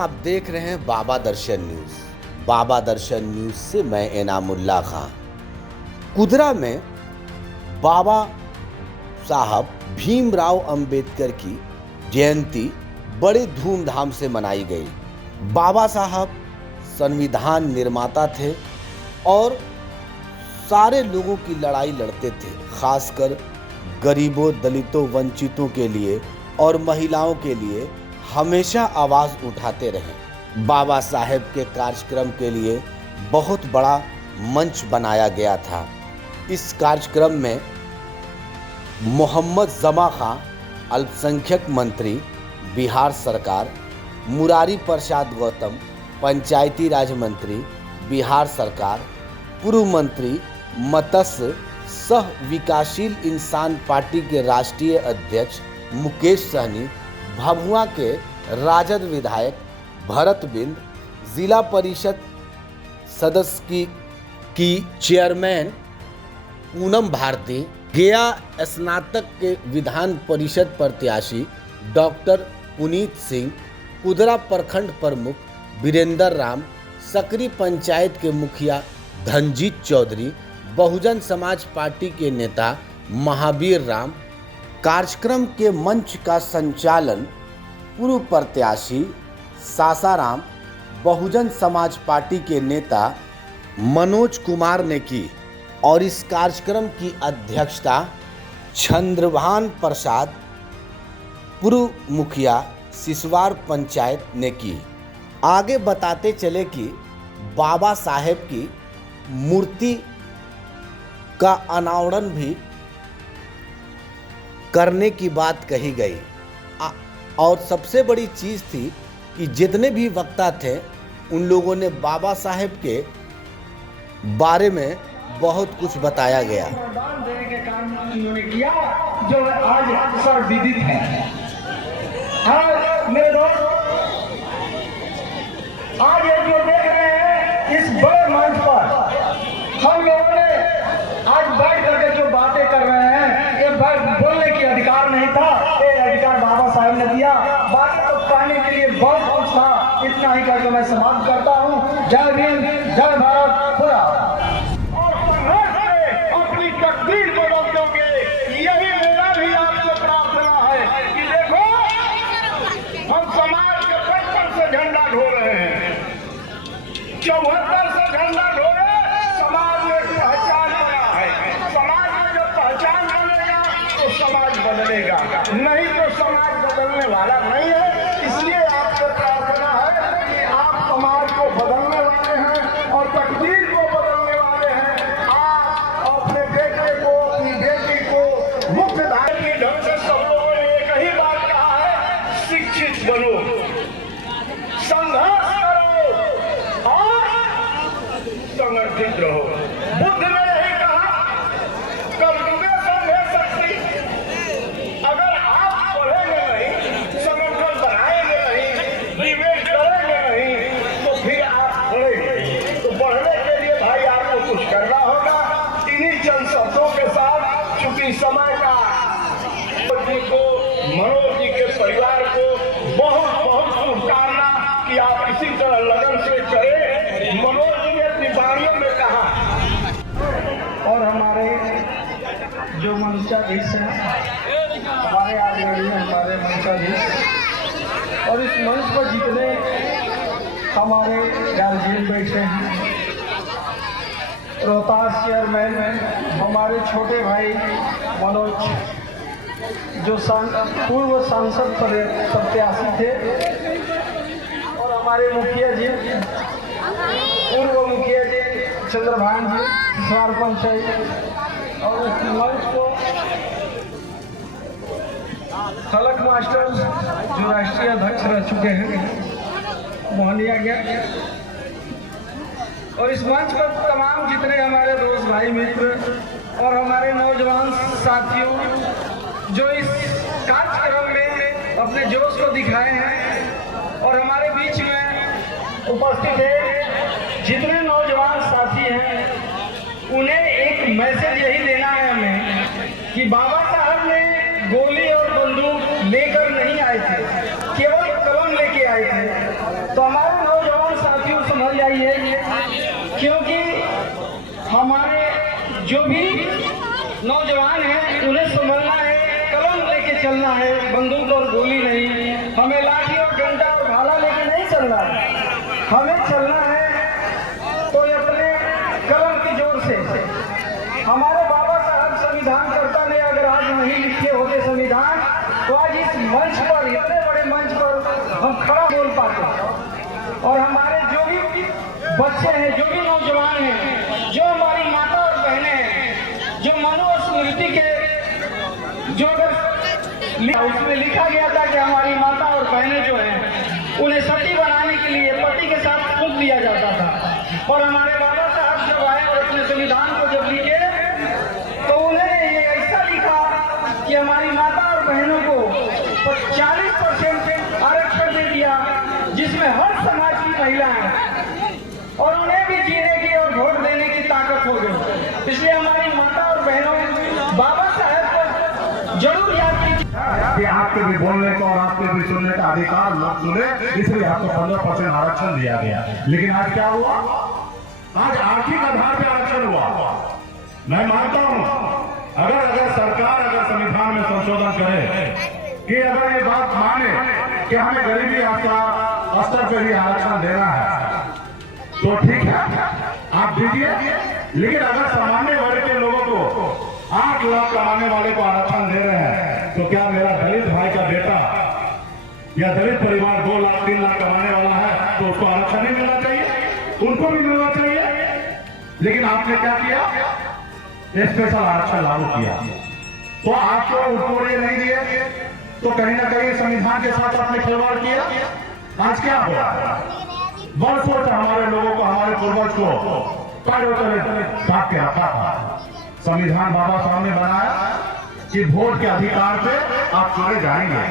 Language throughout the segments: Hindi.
आप देख रहे हैं बाबा दर्शन न्यूज़। बाबा दर्शन न्यूज़ से मैं इनामुल्ला खां। कुदरा में बाबा साहब भीमराव अंबेडकर की जयंती बड़े धूमधाम से मनाई गई। बाबा साहब संविधान निर्माता थे और सारे लोगों की लड़ाई लड़ते थे, खासकर गरीबों, दलितों, वंचितों के लिए और महिलाओं के लिए हमेशा आवाज़ उठाते रहे। बाबा साहेब के कार्यक्रम के लिए बहुत बड़ा मंच बनाया गया था। इस कार्यक्रम में मोहम्मद जमा खां, अल्पसंख्यक मंत्री बिहार सरकार, मुरारी प्रसाद गौतम, पंचायती राज मंत्री बिहार सरकार, पूर्व मंत्री मत्स्य सह विकासशील इंसान पार्टी के राष्ट्रीय अध्यक्ष मुकेश सहनी, भभुआ के राजद विधायक भरत बिंद, जिला परिषद सदस्य की चेयरमैन पूनम भारती, गया स्नातक के विधान परिषद प्रत्याशी डॉक्टर पुनीत सिंह, कुदरा प्रखंड प्रमुख वीरेंद्र राम, सकरी पंचायत के मुखिया धनजीत चौधरी, बहुजन समाज पार्टी के नेता महावीर राम। कार्यक्रम के मंच का संचालन पूर्व प्रत्याशी सासाराम, बहुजन समाज पार्टी के नेता मनोज कुमार ने की और इस कार्यक्रम की अध्यक्षता चंद्रभान प्रसाद, पूर्व मुखिया सिसवार पंचायत ने की। आगे बताते चले कि बाबा साहेब की मूर्ति का अनावरण भी करने की बात कही गई और सबसे बड़ी चीज़ थी कि जितने भी वक्ता थे उन लोगों ने बाबा साहेब के बारे में बहुत कुछ बताया गया। दान देने के काम उन्होंने किया जो आज सर्वविदित है। आज मेरे दोस्त, आज ये जो देख रहे हैं इस बड़े मंच पर हम लोगों ने आज बैठ करके जो बातें कर रहे हैं, ये बोलने की अधिकार नहीं था, ये अधिकार बाबा साहब ने दिया। बाकी तो कहने के लिए बहुत कुछ था, इतना ही करके मैं समाप्त करता हूँ। जय भीम, जय भारत, पूरा और संघर्ष से अपनी तकदीर बदल दोगे, यही मेरा भी आपसे प्रार्थना है कि देखो हम समाज के 55 से झंडा ढो रहे हैं, 74 से झंडा ढो रहे हैं। समाज में पहचान बना है, समाज में जब पहचान बनेगा तो समाज बदलेगा, नहीं तो समाज बदलने वाला नहीं है। इसलिए आपसे प्रार्थना है कि आप समाज को बदलने वाले हैं और तकदीर को बदलने वाले हैं। आप अपने बेटे को, अपनी बेटी को मुख्य धारा के ढंग से सब लोगों ने एक ही बात कहा है, शिक्षित बनो, संघर्ष करो और संगठित रहो। बुद्ध ने यही कहा, कलयुगे संघे शक्ति। अगर आप पढ़ेंगे नहीं, संगठन बनाएंगे नहीं, डिबेट करेंगे नहीं, तो फिर आप पढ़ेंगे। तो पढ़ने के लिए भाई आपको कुछ करना होगा। इन्हीं चंद शब्दों के साथ, चूंकि समय का जी को, मनोज जी के परिवार को बहुत बहुत शुभकामना कि आप इसी तरह लगन से करें। मनोज जी ने अपनी वाणियों में कहा और हमारे जो मंचाधीश हैं, हमारे आदरणीय हमारे मंचाधीश और इस मंच पर जितने हमारे गार्जियन बैठे हैं, रोहतास चेयरमैन हमारे छोटे भाई मनोज जो पूर्व सांसद प्रत्याशी थे और हमारे मुखिया जी, पूर्व मुखिया जी चंद्रभान जी, सिसवार पंचायत और उस मंच को फलक मास्टर जो राष्ट्रीय अध्यक्ष रह चुके हैं मोहनिया गया और इस मंच पर तमाम जितने हमारे दोस्त भाई मित्र और हमारे नौजवान साथियों जो इस कार्यक्रम में अपने जोश को दिखाए हैं और हमारे बीच में उपस्थित है जितने नौजवान साथी हैं, उन्हें एक मैसेज यही देना है हमें कि बाबा साहब ने गोली और बंदूक लेकर नहीं आए थे, केवल कलम लेके आए थे। हमारे जो भी नौजवान हैं उन्हें संभलना है, कलम लेके चलना है, बंदूक और गोली नहीं। हमें लाठी और डंडा और भाला लेके नहीं चलना है, हमें चलना है तो अपने कलम की जोर से। हमारे बाबा साहब संविधान कर्ता ने अगर आज नहीं लिखे होते संविधान, तो आज इस मंच पर, इतने बड़े मंच पर हम खड़ा बोल पाते। और हमारे जो भी बच्चे हैं, जो भी नौजवान हैं, जो हमारी माता और बहनें हैं, जो मनुस्मृति के जो उसमें लिखा गया था कि हमारी माता और बहनें जो हैं उन्हें सती बनाने के लिए पति के साथ फूंक दिया जाता था। और हमारे बाबा साहब जब आए और अपने संविधान को जब लिखे तो उन्हें ये ऐसा लिखा कि हमारी माता और बहनों को 40% आरक्षण दे दिया, जिसमें हर समाज की महिलाएं, और उन्हें भी जीने की और वोट देने की ताकत हो गई। इसलिए हमारी माता और बहनों बाबा साहब को जरूर याद कीजिए कि आपके भी बोलने का और आपके भी सुनने का अधिकार लोग सुने, इसलिए आपको 15% आरक्षण दिया गया। लेकिन आज क्या हुआ? आज आर्थिक आधार पर आरक्षण हुआ। मैं मानता हूं अगर सरकार अगर संविधान में संशोधन करे कि अगर ये बात माने कि हमें गरीबी स्तर पर भी आरक्षण देना है तो ठीक है, आप दीजिए। लेकिन अगर सामान्य वर्ग के लोगों को 8 लाख कमाने वाले को आरक्षण दे रहे हैं, तो क्या मेरा दलित भाई का बेटा या दलित परिवार 2 लाख 3 लाख कमाने वाला है तो उसको आरक्षण नहीं मिलना चाहिए? उनको भी मिलना चाहिए। लेकिन आपने क्या किया? स्पेशल आरक्षण लागू किया। तो आपको उनको नहीं दिए तो कहीं ना कहीं संविधान के साथ आपने खिलवाड़ किया। आज क्या हुआ? वर्षों से हमारे लोगों को, हमारे पूर्वज को पैरों तले ढाक के रखा था। संविधान बाबा साहब ने बनाया कि वोट के अधिकार पे आप चुने जाएंगे।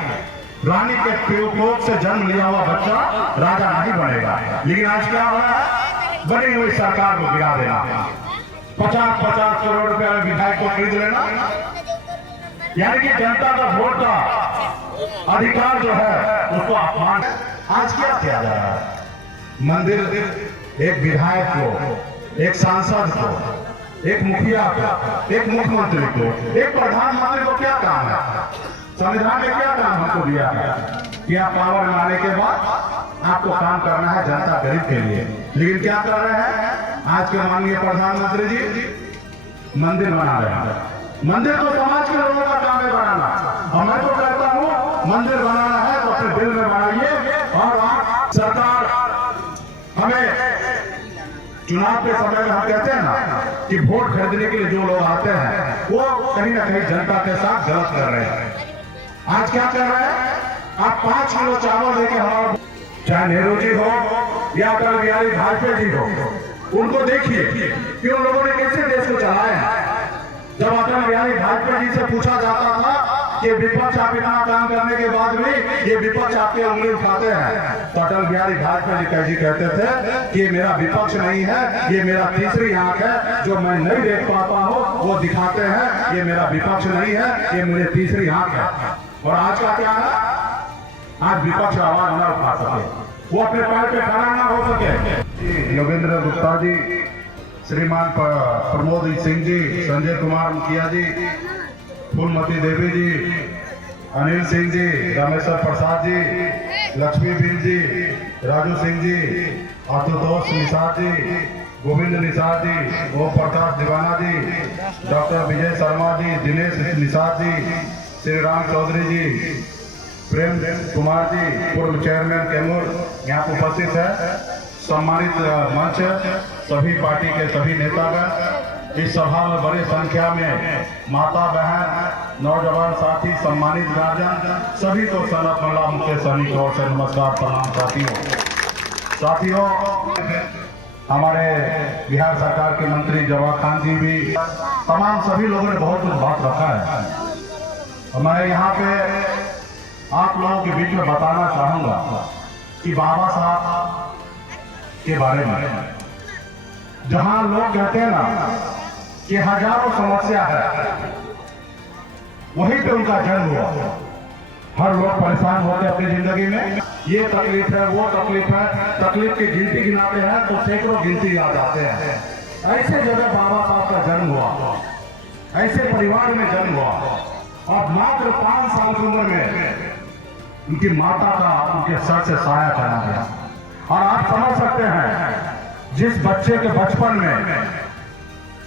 रानी के प्रयोग से जन्म लिया हुआ बच्चा राजा नहीं बनेगा। लेकिन आज क्या हो रहा है? बनी हुई सरकार को गिरा देना, 50-50 करोड़ रुपए में विधायक को खरीद लेना, यानी कि जनता का वोट का अधिकार जो है उसको अपमान। आज क्या किया जा रहा है? मंदिर एक विधायक को, एक सांसद को, एक मुखिया को, एक मुख्यमंत्री को, एक प्रधानमंत्री को क्या काम है? संविधान में क्या काम हमको दिया है कि आप पावर में आने के बाद आपको काम करना है जनता गरीब के लिए। लेकिन क्या कर रहे हैं आज के माननीय प्रधानमंत्री जी? मंदिर बना रहे हैं। मंदिर तो समाज के लोगों का काम है बनाना, और मैं तो कहता हूँ मंदिर बनाना है तो अपने दिल में बनाइए। और आप सरकार हमें चुनाव के समय में हम कहते हैं ना कि वोट खरीदने के लिए जो लोग आते हैं वो कहीं ना कहीं जनता के साथ गलत कर रहे हैं। आज क्या कर रहे हैं? आप 5 किलो चावल देके हमारा, चाहे नेहरू जी हो या अटल बिहारी वाजपेयी जी हो, उनको देखिए कि उन लोगों ने कैसे देश को चलाया है। जब अटल बिहारी वाजपेयी जी से पूछा जाता था कि विपक्ष आप इतना काम करने के बाद भी ये विपक्ष आपके उंगली उठाते हैं, तो अटल बिहारी वाजपेयी जी कहते थे कि ये मेरा विपक्ष नहीं है, ये मेरा तीसरी आंख है, जो मैं नहीं देख पाता हूँ वो दिखाते हैं, ये मेरा विपक्ष नहीं है, ये मेरी तीसरी आंख है। और आज का क्या है? आज विपक्ष आवाज न उठा सके, वो अपने पैर पे खड़ा ना हो सके। योगेंद्र गुप्ता जी, श्रीमान प्रमोद सिंह जी, संजय कुमार मुखिया जी, फूलमती देवी जी, अनिल सिंह जी, रामेश्वर प्रसाद जी, लक्ष्मी बिन जी, राजू सिंह जी, आशुतोष निषाद जी, गोविंद निषाद जी, ओम प्रकाश दीवाना जी, डॉक्टर विजय शर्मा जी, दिनेश निषाद जी, श्री राम चौधरी जी, प्रेम कुमार जी, पूर्व चेयरमैन कैमूर यहाँ उपस्थित है। सम्मानित मंच, सभी पार्टी के सभी नेतागण, इस सभा में बड़ी संख्या में माता बहन, नौजवान साथी, सम्मानित गार्जियन, सभी को सनत मल्ला मुख्य सैनिक और से नमस्कार प्रणाम। साथियों, हमारे बिहार सरकार के मंत्री जवाब खान जी भी, तमाम सभी लोगों ने बहुत कुछ बात रखा है। मैं यहाँ पे आप लोगों के बीच में बताना चाहूंगा कि बाबा साहब के बारे में, जहां लोग कहते हैं ना कि हजारों समस्या है, वहीं पे उनका जन्म हुआ। हर लोग परेशान होते हैं अपनी जिंदगी में, ये तकलीफ है, वो तकलीफ है, तकलीफ की गिनती गिनाते हैं तो सैकड़ों गिनती आ जाते हैं। ऐसे जगह बाबा साहब का जन्म हुआ, ऐसे परिवार में जन्म हुआ और मात्र 5 साल की उम्र में उनकी माता का उनके सर से साया चला गया। और आप समझ सकते हैं जिस बच्चे के बचपन में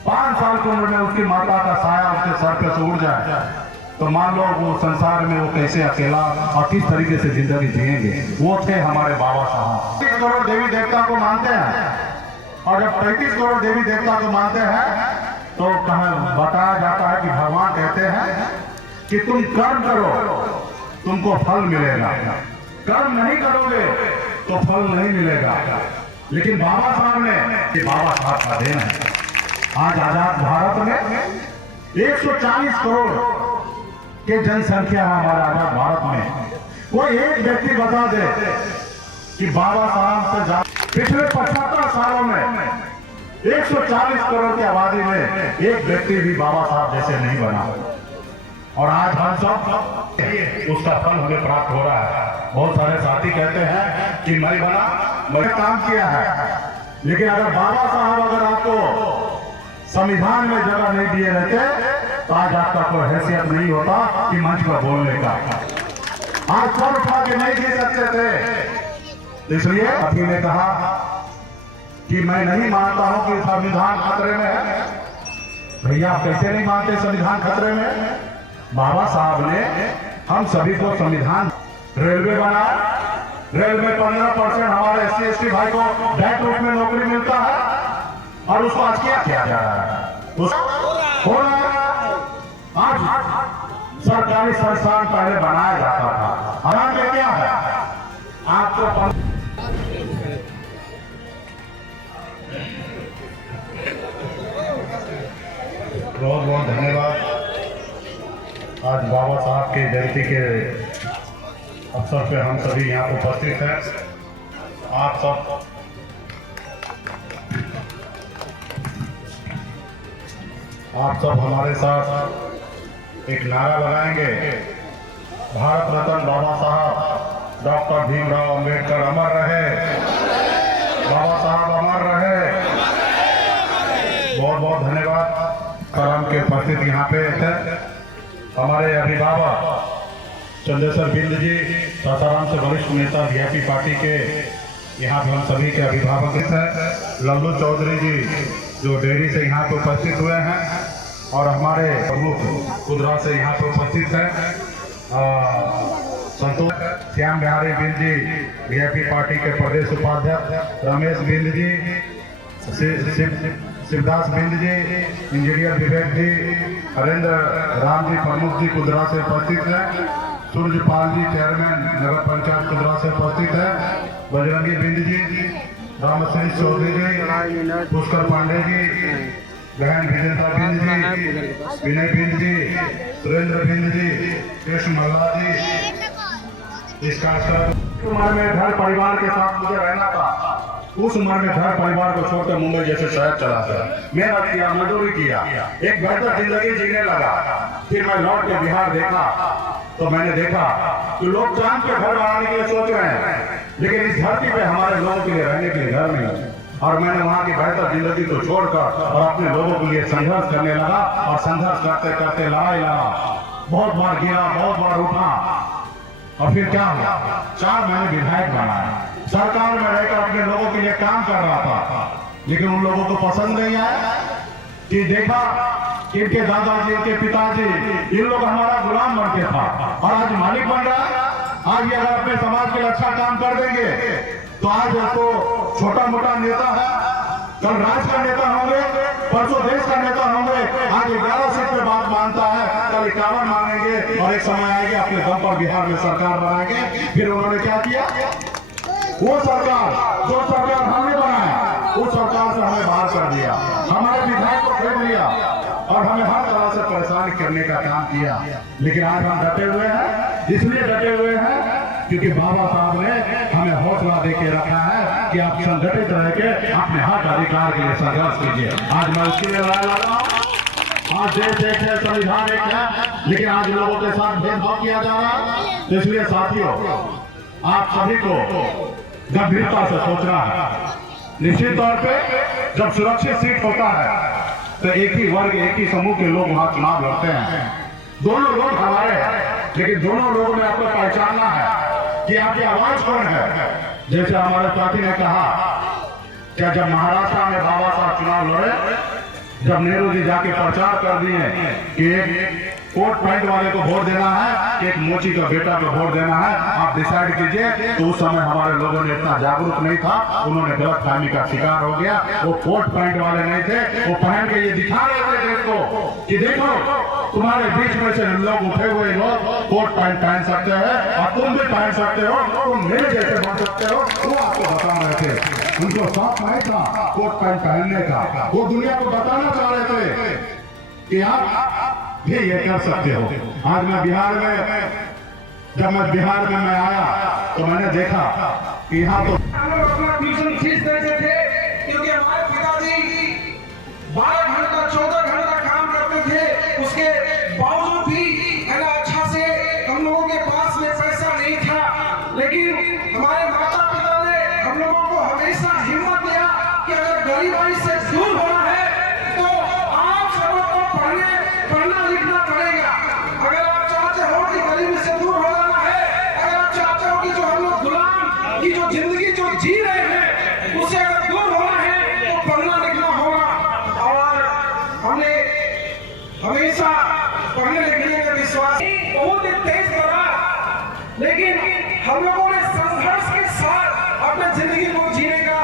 5 साल की उम्र में उसकी माता का साया उसके सर पे से उड़ जाए तो मान लो वो संसार में वो कैसे अकेला और किस तरीके से जिंदगी जिएंगे। वो थे हमारे बाबा साहब। 30 करोड़ देवी देवता को मानते हैं और जब 35 करोड़ देवी देवता को मानते हैं तो बताया जाता है कि भगवान कहते हैं कि तुम कर्म करो तुमको फल मिलेगा, कर्म नहीं करोगे तो फल नहीं मिलेगा। लेकिन बाबा साहब ने, बाबा साहब का देन है, आज आजाद भारत में 140 करोड़ की जनसंख्या है हमारे आजाद भारत में। कोई एक व्यक्ति बता दे कि बाबा साहब से पिछले 75 सालों में 140 करोड़ की आबादी में एक व्यक्ति भी बाबा साहब जैसे नहीं बना। और आज हम सब उसका फल हमें प्राप्त हो रहा है। बहुत सारे साथी कहते हैं कि मैं बना, मैंने काम किया है, लेकिन अगर बाबा साहब अगर आपको संविधान में जगह नहीं दिए रहते तो आज आपका कोई हैसियत नहीं होता कि मंच पर बोलने का। आज सर उठा के नहीं दे सकते थे। इसलिए अभी ने कहा कि मैं नहीं मानता हूं कि संविधान खतरे में है। भैया आप कैसे नहीं मानते संविधान खतरे में? बाबा साहब ने हम सभी को संविधान, रेलवे बनाया, रेलवे 15% हमारे SC/ST भाई को डायरेक्ट रूप में नौकरी मिलता है और उसको आज क्या किया जा रहा है? हो रहा है। आज सरकारी संस्थान पहले बनाया जाता था, हराम में क्या है आपको बहुत बहुत धन्यवाद। आज बाबा साहब की जयंती के अवसर पे हम सभी यहाँ उपस्थित हैं। आप सब हमारे साथ एक नारा लगाएंगे, भारत रत्न बाबा साहब डॉक्टर भीमराव अंबेडकर अमर रहे, बाबा साहब अमर रहे। बहुत बहुत धन्यवाद। सलाम के उपस्थित यहाँ पे थे हमारे अभिभावक चंद्रेश्वर बिंद जी, सासाराम से वरिष्ठ नेता VIP पार्टी के, यहाँ पे हम सभी के अभिभावक हैं। लल्लू चौधरी जी जो डेयरी से यहाँ पे उपस्थित हुए हैं और हमारे प्रमुख कुदरा से यहाँ पे उपस्थित हैं। संतोष श्याम बिहारी बिंद जी VIP पार्टी के प्रदेश उपाध्यक्ष, रमेश बिंद जी, शिवदास बिंद जी, इंजीनियर विवेक जी, हरेंद्र राम जी प्रमुख जी कुदरा से उपस्थित हैं। सूर्यपाल जी चेयरमैन नगर पंचायत कुदरा से उपस्थित है। बजरंगी बिंद जी, रामसिंह चौधरी जी, पुष्कर पांडे जी, बहन विजेंद्र बिंद जी, विनय बिंद जी, सुरेंद्र बिंद जी, कृष्ण मल्ला जी। इस कार्यक्रम उम्र में घर परिवार के साथ मुझे रहना था। उस उम्र में घर परिवार को छोड़कर मुंबई जैसे शहर चला गया, मेहनत किया, मजदूरी किया, एक बेहतर जिंदगी जीने लगा। फिर मैं लौट के बिहार देखा तो मैंने देखा कि लोग चांद पे घर बनाने के लिए सोच रहे हैं, लेकिन इस धरती पे हमारे लोगों के लिए रहने के लिए घर नहीं है। और मैंने वहाँ की बेहतर जिंदगी को छोड़कर और अपने लोगों के लिए संघर्ष करने लगा और संघर्ष करते करते लड़ाई लड़ा, बहुत बार गिरा, बहुत बार उठा और फिर क्या हुआ, 4 महीने विधायक बनाया, सरकार में रहकर अपने लोगों के लिए काम कर रहा था। लेकिन उन लोगों को पसंद नहीं आया कि देखा कि इनके दादाजी, इनके पिताजी, इन लोग हमारा गुलाम बन के था और आज मालिक बन रहा है। आज ये अगर अपने समाज के लिए अच्छा काम कर देंगे तो आज तो छोटा मोटा नेता है, कल राज्य का नेता होंगे, परसों देश का नेता होंगे। आज 11 सीट पे बात मानता है, कल 51 मानेंगे और एक समय आएगा अपने दम पर बिहार में सरकार बनाएंगे। फिर उन्होंने क्या किया, वो सरकार जो सरकार हमने बनाया उस सरकार से हमें बाहर कर दिया, हमारे विधायक को खरीद लिया और हमें हर तरह से परेशान करने का काम किया। लेकिन आज हम डटे हुए हैं, इसलिए डटे हुए हैं क्योंकि बाबा साहब ने हमें हौसला देके रखा है कि आप संगठित रह के अपने हक अधिकार के लिए संघर्ष कीजिए। आज मैं उसके लिए लड़ाई लड़ रहा हूँ। आज देश एक है, संविधान एक है, लेकिन आज लोगों के साथ भेदभाव किया जा रहा है। तो इसलिए साथियों, आप सभी को गंभीरता से सोचना है। निश्चित तौर पे जब सुरक्षित सीट होता है तो एक ही वर्ग, एक ही समूह के लोग वहां चुनाव लड़ते हैं। दोनों लोग हमारे हैं, लेकिन दोनों लोगों ने आपको पहचानना है कि आपकी आवाज कौन है। जैसे हमारे साथी ने कहा, क्या जब महाराष्ट्र में बाबा साहब चुनाव लड़े, जब नेहरू जी जाके प्रचार कर दिए कि एक कोट पैंट वाले को वोट देना है कि एक मोची का बेटा को वोट देना है, आप डिसाइड कीजिए, तो उस समय हमारे लोगों ने इतना जागरूक नहीं था, उन्होंने गलत फहमी का शिकार हो गया। वो कोट पैंट वाले नहीं थे, वो पहन के ये दिखा रहे थे देश को कि देखो तुम्हारे बीच में से लोग उठे हुए लोग कोट पैंट पहन सकते हैं और तुम भी पहन सकते हो, तुम मेरे जैसे बन सकते हो। वो आपको बता रहे थे, उनको शौक नहीं था कोट पैंट पहनने का, वो दुनिया को बताना चाह रहे थे कि आप भी ये कर सकते हो। आज मैं बिहार में, जब मैं बिहार में मैं आया तो मैंने देखा कि यहाँ तो हम लोग अपना ट्यूशन फीस देते थे, क्योंकि हमारे पिताजी 12 घंटा 14 घंटा काम करते थे, उसके बावजूद भी है ना अच्छा से हम लोगों के पास में पैसा नहीं था। लेकिन हमारे माता पिता ने हम लोगों को हमेशा हिम्मत दिया कि अगर गरीबाई से दूर होना है तो आप सबों को पढ़ना लिखना पड़ेगा। अगर आप चाहते हो कि गरीबी से दूर हो जाना है, अगर आप चाहते हो कि जो हम लोग गुलाम की जो जिंदगी जो जी रहे हैं उसे अगर दूर होना है तो पढ़ना लिखना होगा। और हमने हमेशा पढ़ने लिखने का विश्वास बहुत ही तेज करा, लेकिन हम लोगों ने संघर्ष के साथ अपने जिंदगी को जीने का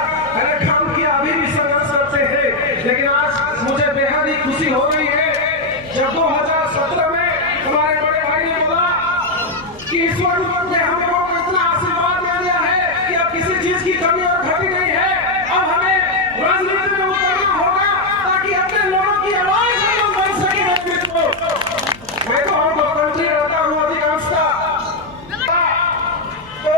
काम किया, अभी भी संघर्ष करते हैं। लेकिन आज मुझे बेहद ही खुशी हो रही है जब 2017 में हमारे बड़े भाई ने बोला कि ईश्वर ने हम लोगों को इतना आशीर्वाद दे दिया है कि अब किसी चीज की कमी और घटी नहीं है। अब हमें राजनीति में उतरना होगा ताकि अपने लोगों की आवाज हम बन सके। मैं तो हम कंट्री रहता हूँ अधिकांशता, तो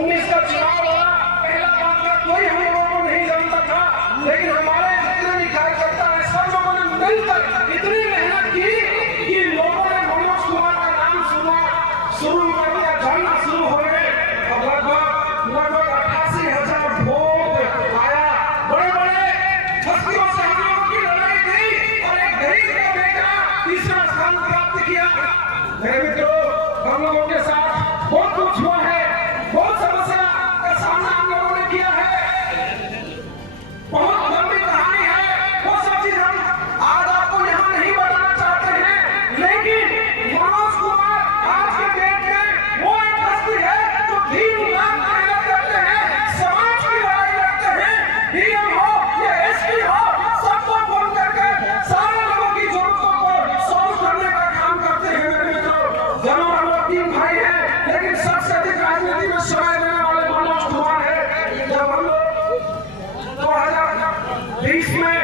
19 का चुनाव हुआ, पहला बात का कोई हम लोगों को नहीं जानता था, लेकिन हमारे जितने भी कार्यकर्ता हैं सब लोगों ने मिलकर इतनी मेहनत की कि लोगों ने मनोज कुमार का नाम सुना, शुरू कर दिया, जानना शुरू हो गए। और लगभग 88,000 वोट आया। बड़े बड़े हस्तियों से हम लोगों की लड़ाई थी और एक गरीब का बेटा तीसरा स्थान प्राप्त किया। मेरे मित्रों, हम लोगों के साथ बहुत कुछ हुआ है, बहुत समस्या का सामना हम लोगों ने किया है, बहुत लंबी कहानी है, वो सब चीज हम आज आपको यहाँ नहीं बताना चाहते हैं। लेकिन मनोज कुमार आज के डेट में वो एक हस्ती है जो दिन रात मेहनत करते हैं, समाज की लड़ाई लड़ते हैं, डीएम हो या एसपी हो, सबको फोन करके सारे लोगों की जरूरतों को सॉल्व करने का काम करते हैं। मेरे मित्रों, जरूर हम लोग 3 भाई हैं, लेकिन सबसे अधिक राजनीति में समय देने वाले मनोज कुमार है। जब हम लोग 2020 में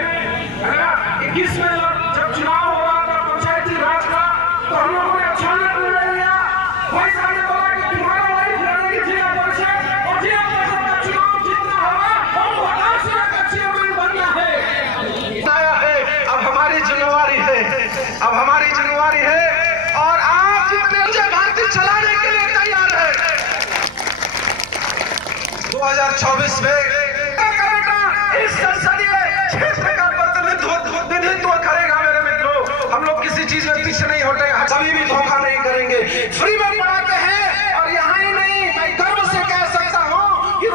21 में जब चुनाव हो रहा था पंचायती राज का, तो हम लोगों ने अचानक निर्णय लिया, भाई साहब ने बोला कि तुम्हारा वाइफ लड़ेगी जिला परिषद और जिला परिषद का चुनाव जीतना होगा और वो आकाश का चेयरमैन बनना है। आया है, अब हमारी जिम्मेवारी है, अब हमारी जिम्मेवारी है और आप जितने भारतीय चलाने के लिए तैयार है। 2024 में इस संसदीय क्षेत्र का प्रतिनिधित्व करेगा। मेरे मित्रों, हम लोग किसी चीज में पीछे नहीं हटेगा, कभी भी धोखा नहीं करेंगे। फ्री में पढ़ाते हैं और यहाँ ही नहीं, मैं गर्व से कह सकता हूँ कि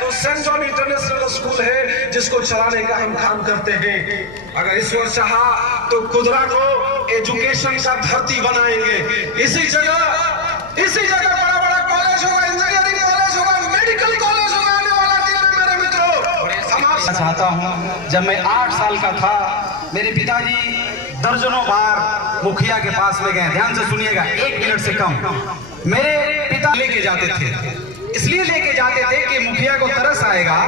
तो सेंट जॉन इंटरनेशनल स्कूल है जिसको चलाने का हम काम करते हैं। अगर ईश्वर चाहा तो कुदरा को एजुकेशन का धरती बनाएंगे। इसी जगह बड़ा बड़ा कॉलेज होगा, इंजीनियरिंग कॉलेज होगा, मेडिकल कॉलेज होगा आने वाला दिन। मेरे मित्रों, चाहता हूं, जब मैं 8 साल का था, मेरे पिताजी दर्जनों बार मुखिया के पास में गए। ध्यान से सुनिएगा, 1 मिनट से कम। मेरे पिता लेके जाते थे, इसलिए लेके जाते थे कि मुखिया को तरस आएगा,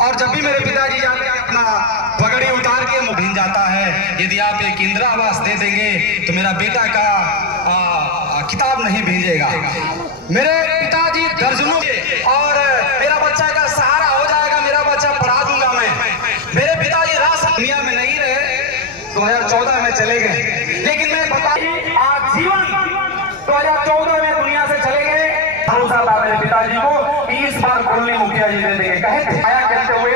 और जब भी मेरे पिताजी जाते अपना पगड़ी उतार के मुखिन जाता है, यदि आप एक इंदिरा आवास दे देंगे तो मेरा बेटा का किताब नहीं भेजेगा। मेरे पिताजी दर्जनों, और मेरा बच्चा का सहारा हो जाएगा, मेरा बच्चा पढ़ा दूंगा मैं। मेरे पिताजी राष्ट्र दुनिया में नहीं रहे, 2014 में चले गए, लेकिन मैं बता आज जीवन 2014 में दुनिया से चले गए। भरोसा था मेरे पिताजी को कि इस बार कोल्ली मुखिया जी दे देंगे। कहते हुए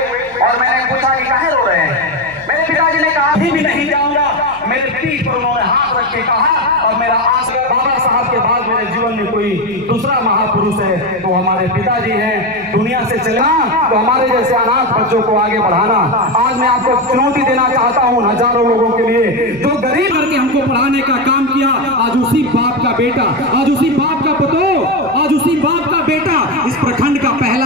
करके कहा, और मेरा आस बाबा साहब के बाद मेरे जीवन में कोई दूसरा महापुरुष है तो हमारे पिताजी हैं। दुनिया से चलना तो हमारे जैसे अनाथ बच्चों को आगे बढ़ाना। आज मैं आपको चुनौती देना चाहता हूं हजारों लोगों के लिए जो गरीब करके हमको पढ़ाने का काम किया, आज उसी बाप का बेटा, आज उसी बाप का पुत्र, आज उसी बाप का बेटा इस प्रखंड का पहला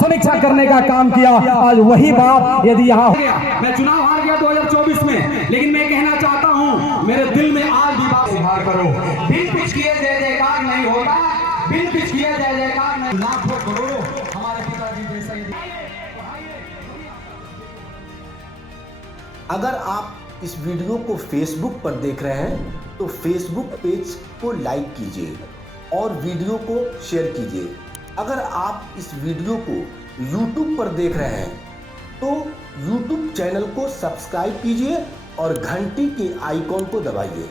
समीक्षा करने का काम किया। आज वही बाप यदि यहाँ हो गया, मैं चुनाव हार गया 2024 में, लेकिन मैं कहना चाहता हूं मेरे दिल में आज भी बात सुधार करो। बिन पिच किए जय जयकार नहीं होता, बिन पिच किए जय जयकार नहीं। लाखों करोड़ों हमारे पिताजी जैसा यदि अगर आप इस वीडियो को फेसबुक पर देख रहे हैं तो फेसबुक पेज को लाइक कीजिए और वीडियो को शेयर कीजिए। अगर आप इस वीडियो को यूट्यूब पर देख रहे हैं तो यूट्यूब चैनल को सब्सक्राइब कीजिए और घंटी के आइकॉन को दबाइए।